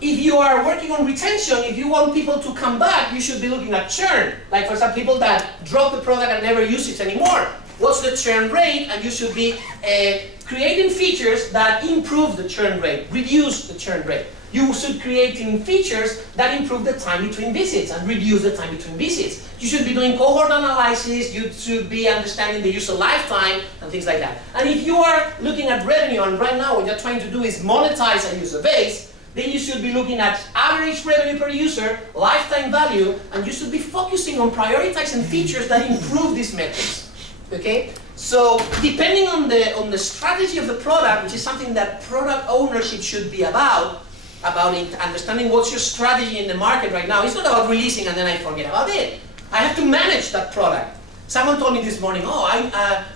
if you are working on retention, if you want people to come back, you should be looking at churn. Like for some people that drop the product and never use it anymore. What's the churn rate? And you should be creating features that improve the churn rate, reduce the churn rate. You should create features that improve the time between visits and reduce the time between visits. You should be doing cohort analysis, you should be understanding the user lifetime and things like that. And if you are looking at revenue, and right now what you're trying to do is monetize a user base, then you should be looking at average revenue per user, lifetime value, and you should be focusing on prioritizing features that improve these metrics. Okay? So depending on the strategy of the product, which is something that product ownership should be about it, understanding what's your strategy in the market right now. It's not about releasing and then I forget about it. I have to manage that product. Someone told me this morning,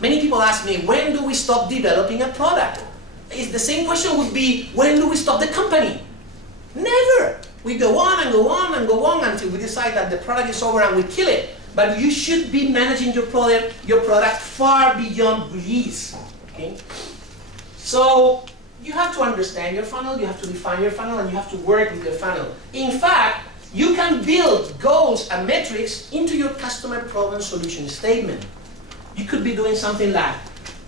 many people ask me, when do we stop developing a product? The same question would be, when do we stop the company? Never. We go on and go on and go on until we decide that the product is over and we kill it. But you should be managing your product far beyond release. Okay? So you have to understand your funnel, you have to define your funnel, and you have to work with your funnel. In fact, You can build goals and metrics into your customer problem solution statement. You could be doing something like,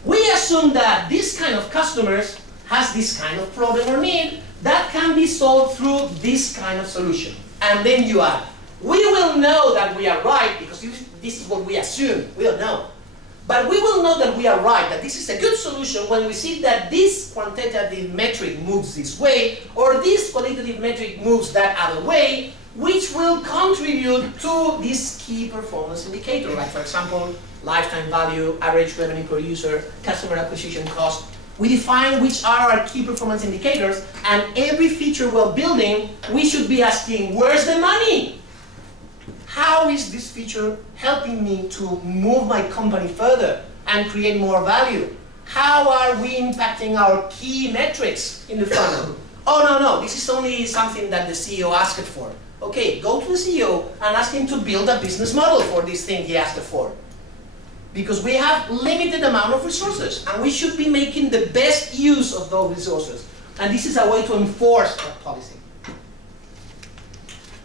we assume that this kind of customers has this kind of problem or need that can be solved through this kind of solution. And then you add, we will know that we are right because this is what we assume. We don't know. But we will know that we are right, that this is a good solution when we see that this quantitative metric moves this way, or this qualitative metric moves that other way, which will contribute to this key performance indicator, like for example, lifetime value, average revenue per user, customer acquisition cost. We define which are our key performance indicators, and every feature we're building, we should be asking, where's the money? How is this feature helping me to move my company further and create more value? How are we impacting our key metrics in the funnel? Oh, no, this is only something that the CEO asked for. Okay, go to the CEO and ask him to build a business model for this thing he asked for. Because we have limited amount of resources, and we should be making the best use of those resources. And this is a way to enforce that policy.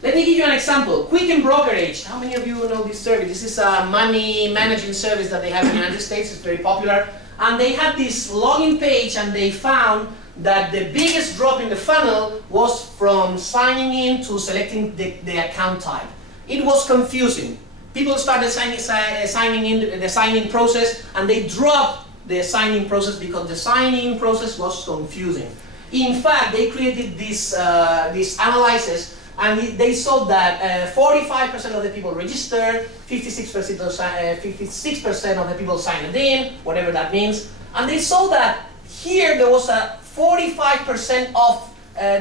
Let me give you an example. Quicken Brokerage. How many of you know this service? This is a money managing service that they have in the United States. It's very popular. And they had this login page, and they found that the biggest drop in the funnel was from signing in to selecting the account type. It was confusing. People started signing in the sign-in process, and they dropped the sign-in process because the sign-in process was confusing. In fact, they created these analyses, and they saw that 45% of the people registered, 56% of the people signed in, whatever that means, and they saw that here there was a 45% of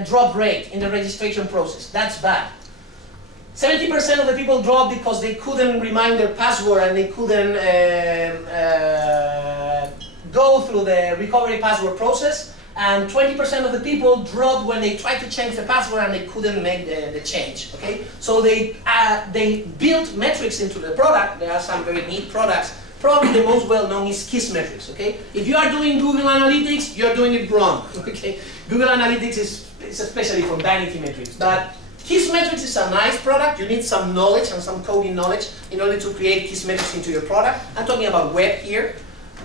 drop rate in the registration process. That's bad. 70% of the people dropped because they couldn't remind their password and they couldn't go through the recovery password process. And 20% of the people dropped when they tried to change the password and they couldn't make the change. Okay, so they built metrics into the product. There are some very neat products. Probably the most well-known is KISS metrics. Okay, if you are doing Google Analytics, you are doing it wrong. Okay, Google Analytics is especially for vanity metrics, but KISS metrics is a nice product. You need some knowledge and some coding knowledge in order to create KISS metrics into your product. I'm talking about web here,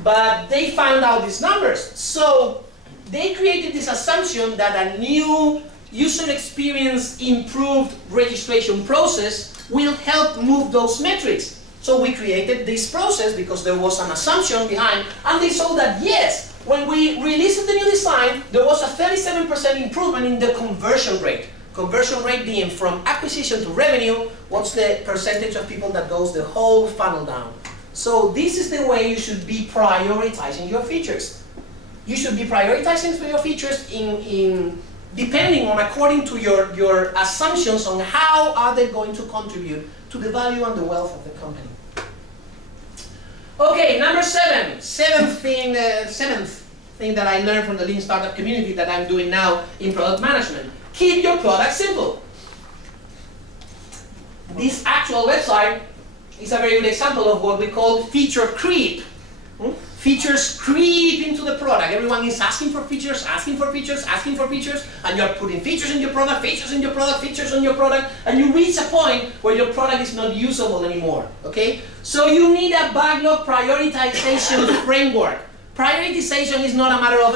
but they found out these numbers. So they created this assumption that a new user experience improved registration process will help move those metrics. So we created this process because there was an assumption behind, and they saw that yes, when we released the new design, there was a 37% improvement in the conversion rate. Conversion rate being from acquisition to revenue, what's the percentage of people that goes the whole funnel down. So this is the way you should be prioritizing your features. You should be prioritizing your features depending on, according to your assumptions on how are they going to contribute to the value and the wealth of the company. Okay, number seventh thing that I learned from the Lean Startup community that I'm doing now in product management. Keep your product simple. This actual website is a very good example of what we call feature creep. Features creep into the product. Everyone is asking for features, asking for features, asking for features, and you're putting features in your product, features in your product, features on your product, and you reach a point where your product is not usable anymore. Okay? So you need a backlog prioritization framework. Prioritization is not a matter of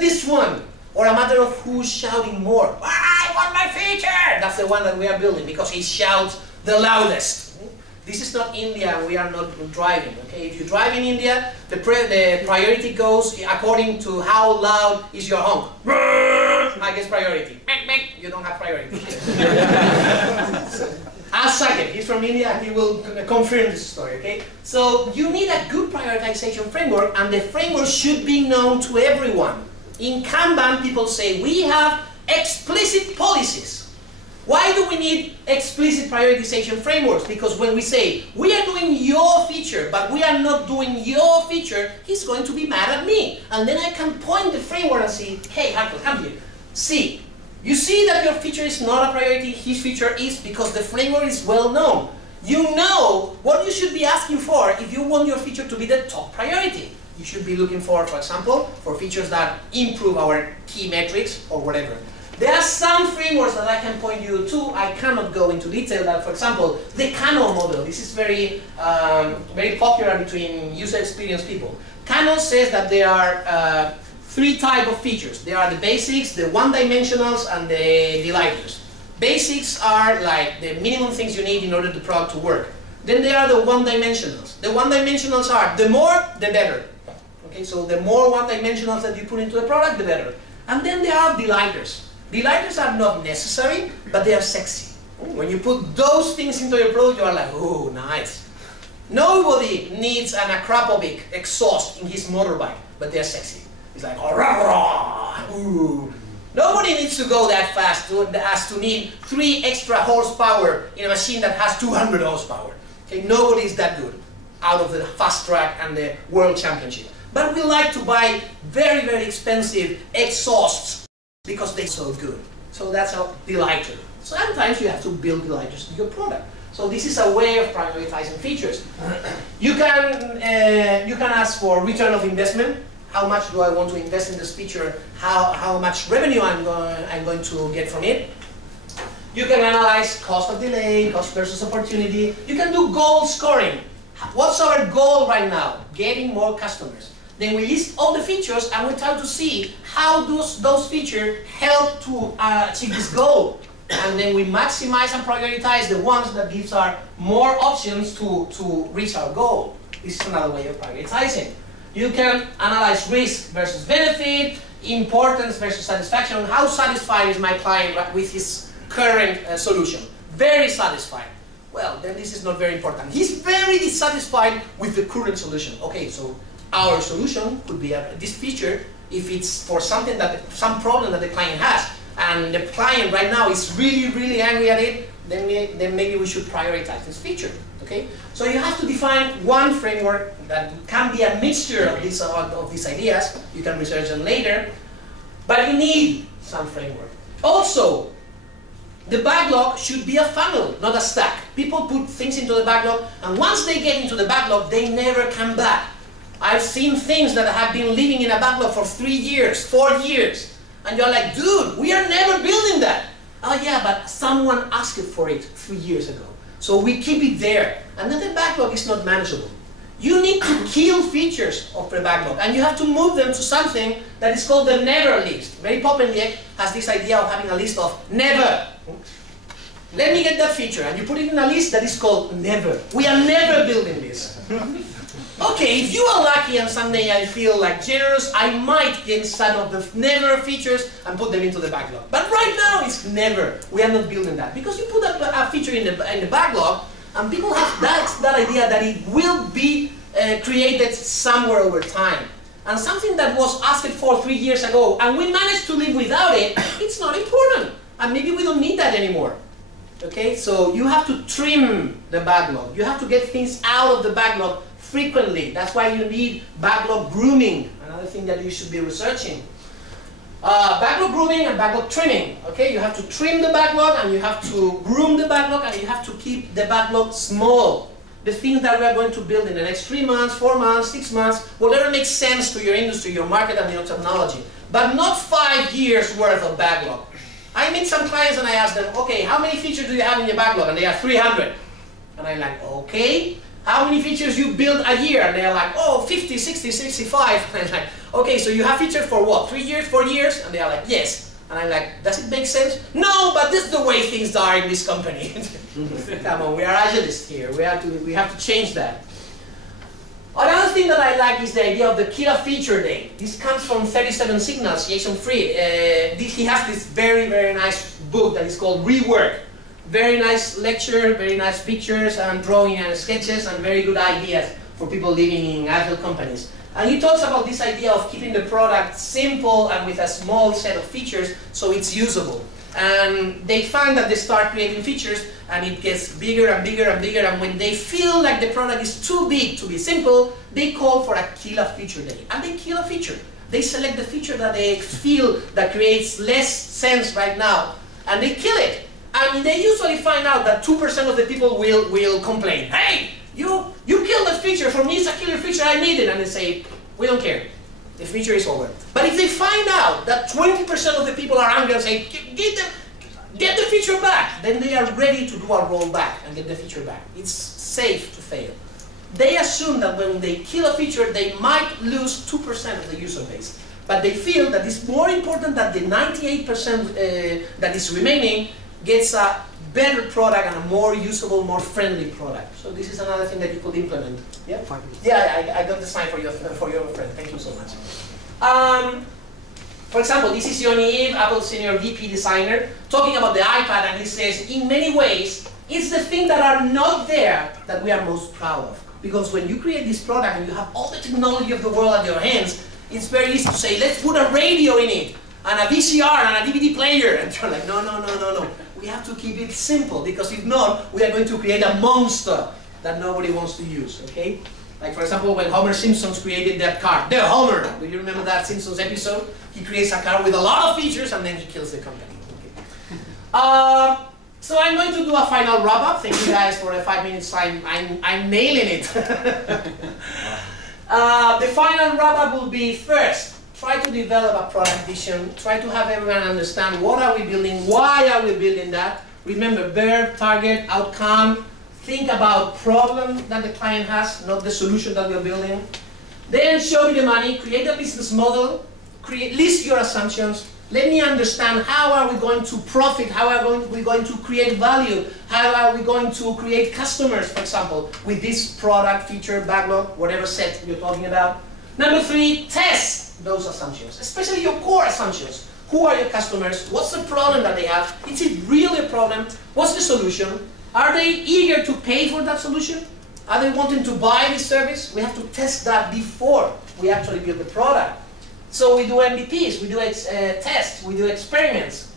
this one, or a matter of who's shouting more. I want my feature! That's the one that we are building because he shouts the loudest. This is not India, we are not driving. Okay? If you drive in India, the priority goes according to how loud is your honk. I guess priority. You don't have priority. Ask Saket, he's from India, he will confirm this story. Okay? So you need a good prioritization framework, and the framework should be known to everyone. In Kanban, people say, we have explicit policies. Why do we need explicit prioritization frameworks? Because when we say, we are doing your feature, but we are not doing your feature, he's going to be mad at me. And then I can point the framework and say, hey, Hartl, come here. See, you see that your feature is not a priority, his feature is, because the framework is well known. You know what you should be asking for if you want your feature to be the top priority. You should be looking for example, for features that improve our key metrics or whatever. There are some frameworks that I can point you to. I cannot go into detail, but for example, the Canon model. This is very, very popular between user experience people. Canon says that there are 3 types of features. There are the basics, the one-dimensionals, and the delighters. Basics are like the minimum things you need in order for the product to work. Then there are the one-dimensionals. The one-dimensionals are the more, the better. Okay, so the more one-dimensionals that you put into the product, the better. And then there are delighters. Delighters are not necessary, but they are sexy. When you put those things into your product, you are like, oh, nice. Nobody needs an acropovic exhaust in his motorbike, but they are sexy. It's like, oh, rah, rah, ooh. Nobody needs to go that fast as to need 3 extra horsepower in a machine that has 200 horsepower. Okay, nobody is that good out of the fast track and the world championship. But we like to buy very, very expensive exhausts because they're so good. So that's a delighter. Sometimes you have to build delighters to your product. So this is a way of prioritizing features. You can ask for return of investment. How much do I want to invest in this feature? How much revenue I'm going to get from it? You can analyze cost of delay, cost versus opportunity. You can do goal scoring. What's our goal right now? Getting more customers. Then we list all the features and we try to see how those features help to achieve this goal. And then we maximize and prioritize the ones that gives us more options to reach our goal. This is another way of prioritizing. You can analyze risk versus benefit, importance versus satisfaction. How satisfied is my client with his current solution? Very satisfied. Well, then this is not very important. He's very dissatisfied with the current solution. Okay, so our solution could be this feature if it's for something some problem that the client has, and the client right now is really, really angry at it. Then maybe we should prioritize this feature. Okay, so you have to define one framework that can be a mixture of these ideas. You can research them later, but you need some framework. Also, the backlog should be a funnel, not a stack. People put things into the backlog, and once they get into the backlog, they never come back. I've seen things that have been living in a backlog for 3 years, 4 years, and you're like, dude, we are never building that. Oh yeah, but someone asked for it 3 years ago. So we keep it there, and then the backlog is not manageable. You need to kill features of the backlog, and you have to move them to something that is called the never list. Very popularly has this idea of having a list of never. Let me get that feature, and you put it in a list that is called never. We are never building this. Okay, if you are lucky and someday I feel like generous, I might get some of the never features and put them into the backlog. But right now it's never. We are not building that. Because you put a feature in the backlog, and people have that idea that it will be created somewhere over time. And something that was asked for 3 years ago, and we managed to live without it, it's not important. And maybe we don't need that anymore. Okay, so you have to trim the backlog. You have to get things out of the backlog frequently. That's why you need backlog grooming, another thing that you should be researching. Backlog grooming and backlog trimming. Okay, you have to trim the backlog, and you have to groom the backlog, and you have to keep the backlog small. The things that we are going to build in the next 3 months, 4 months, 6 months, whatever makes sense to your industry, your market, and your technology. But not 5 years worth of backlog. I meet some clients and I ask them, okay, how many features do you have in your backlog? And they are 300. And I'm like, okay. How many features you build a year? And they're like, oh, 50, 60, 65. And I'm like, okay, so you have features for what? 3 years, 4 years? And they are like, yes. And I'm like, does it make sense? No, but this is the way things are in this company. Come on, we are Agilists here. We have to change that. Another thing that I like is the idea of the killer feature day. This comes from 37 Signals, Jason Fried. He has this very, very nice book that is called Rework. Very nice lecture, very nice pictures and drawing and sketches, and very good ideas for people living in agile companies. And he talks about this idea of keeping the product simple and with a small set of features so it's usable. And they find that they start creating features and it gets bigger and bigger and bigger, and when they feel like the product is too big to be simple, they call for a killer feature day. And they kill a feature. They select the feature that they feel that creates less sense right now, and they kill it. And they usually find out that 2% of the people will complain. Hey, you killed that feature. For me, it's a killer feature. I need it. And they say, we don't care. The feature is over. But if they find out that 20% of the people are angry and say, get the feature back, then they are ready to do a rollback and get the feature back. It's safe to fail. They assume that when they kill a feature, they might lose 2% of the user base. But they feel that it's more important that the 98% that is remaining gets a better product and a more usable, more friendly product. So this is another thing that you could implement. Yeah, 5 minutes. Yeah, I got the sign for your friend. Thank you so much. For example, this is Yoni, Apple Senior VP Designer, talking about the iPad, and he says, in many ways, it's the things that are not there that we are most proud of. Because when you create this product and you have all the technology of the world at your hands, it's very easy to say, let's put a radio in it, and a VCR, and a DVD player. And you're like, no. We have to keep it simple, because if not, we are going to create a monster that nobody wants to use, okay? Like, for example, when Homer Simpson created that car, the Homer, do you remember that Simpsons episode? He creates a car with a lot of features, and then he kills the company. Okay. So I'm going to do a final wrap-up. Thank you guys for the 5 minutes. I'm nailing it. The final wrap-up will be, first, try to develop a product vision. Try to have everyone understand what are we building, why are we building that. Remember, verb, target, outcome. Think about problem that the client has, not the solution that we're building. Then show me the money, create a business model, list your assumptions. Let me understand how are we going to profit, how are we going to create value, how are we going to create customers, for example, with this product, feature, backlog, whatever set you're talking about. Number 3, test those assumptions, especially your core assumptions. Who are your customers? What's the problem that they have? Is it really a problem? What's the solution? Are they eager to pay for that solution? Are they wanting to buy this service? We have to test that before we actually build the product. So we do MVPs, we do tests, we do experiments.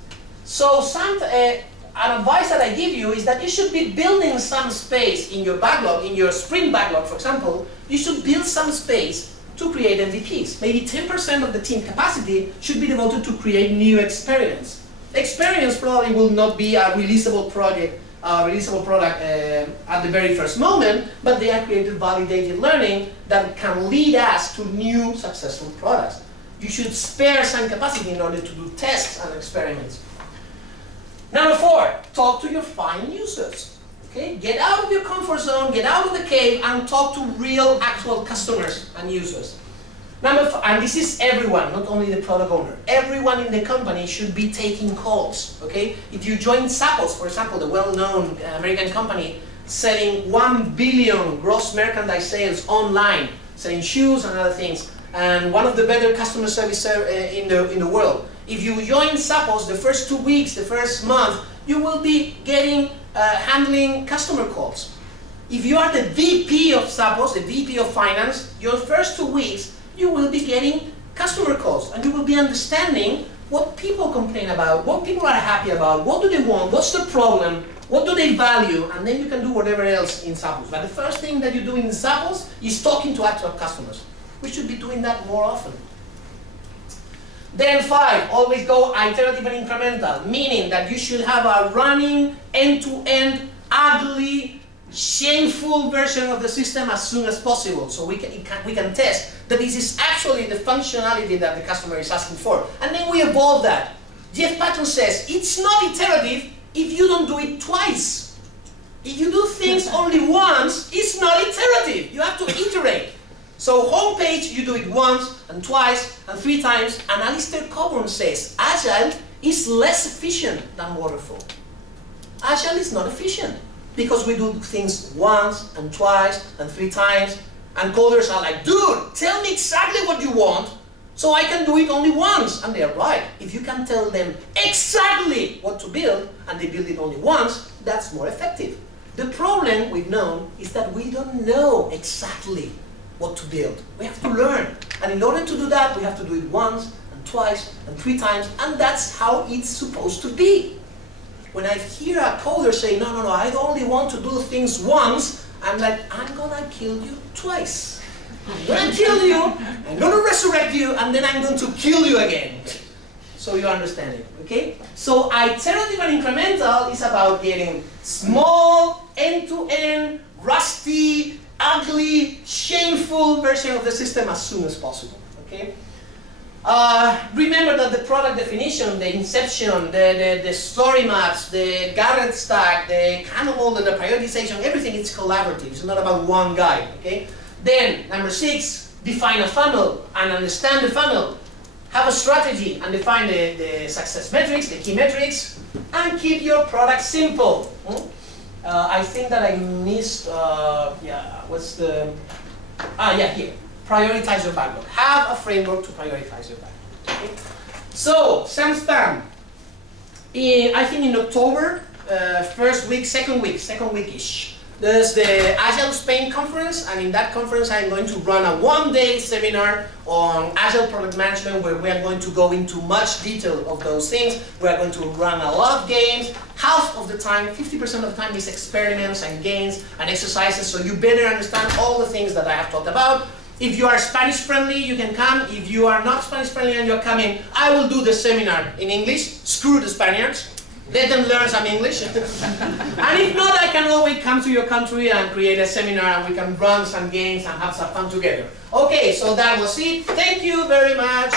So an advice that I give you is that you should be building some space in your backlog, in your sprint backlog, for example. You should build some space to create MVPs. Maybe 10% of the team capacity should be devoted to create new experiments. Experiments probably will not be a releasable product at the very first moment, but they are created validated learning that can lead us to new successful products. You should spare some capacity in order to do tests and experiments. Number 4, talk to your fine users. Okay? Get out of your comfort zone, get out of the cave, and talk to real, actual customers and users. And this is everyone, not only the product owner. Everyone in the company should be taking calls. Okay? If you join Zappos, for example, the well-known American company selling 1 billion gross merchandise sales online, selling shoes and other things, and one of the better customer service in the world. If you join Zappos, the first 2 weeks, the first month, you will be handling customer calls. If you are the VP of Zappos, the VP of Finance, your first 2 weeks, you will be getting customer calls, and you will be understanding what people complain about, what people are happy about, what do they want, what's the problem, what do they value, and then you can do whatever else in Zappos. But the first thing that you do in Zappos is talking to actual customers. We should be doing that more often. Then 5, always go iterative and incremental, meaning that you should have a running, end-to-end, ugly, shameful version of the system as soon as possible, so we can test that this is actually the functionality that the customer is asking for. And then we evolve that. Jeff Patton says, it's not iterative if you don't do it twice. If you do things only once, it's not iterative. You have to iterate. So homepage, you do it once, and twice, and 3 times. And Alistair Coburn says, Agile is less efficient than waterfall. Agile is not efficient, because we do things once, and twice, and 3 times. And coders are like, dude, tell me exactly what you want, so I can do it only once. And they're right. If you can tell them exactly what to build, and they build it only once, that's more effective. The problem we've known is that we don't know exactly what to build. We have to learn. And in order to do that, we have to do it once, and twice, and 3 times, and that's how it's supposed to be. When I hear a coder say, no, I only want to do things once, I'm like, I'm gonna kill you twice. I'm gonna kill you, I'm gonna resurrect you, and then I'm going to kill you again. So you understand it, okay? So iterative and incremental is about getting small, end-to-end, rusty, ugly, shameful version of the system as soon as possible, okay? Remember that the product definition, the inception, the story maps, the Garrett stack, the Cannonball, the prioritization, everything is collaborative. It's not about one guy, okay? Then, number 6, define a funnel and understand the funnel. Have a strategy and define the success metrics, the key metrics, and keep your product simple. I think that I missed, what's the, here. Prioritize your backlog. Have a framework to prioritize your backlog. Okay? So, SAM-SPAM. I think in October, first week, second week-ish, there's the Agile Spain conference, and in that conference I'm going to run a one-day seminar on Agile product management where we are going to go into much detail of those things. We are going to run a lot of games. Half of the time, 50% of the time is experiments and games and exercises, so you better understand all the things that I have talked about. If you are Spanish friendly, you can come. If you are not Spanish friendly and you're coming, I will do the seminar in English. Screw the Spaniards. Let them learn some English. And if not, I can always come to your country and create a seminar and we can run some games and have some fun together. Okay, so that was it. Thank you very much.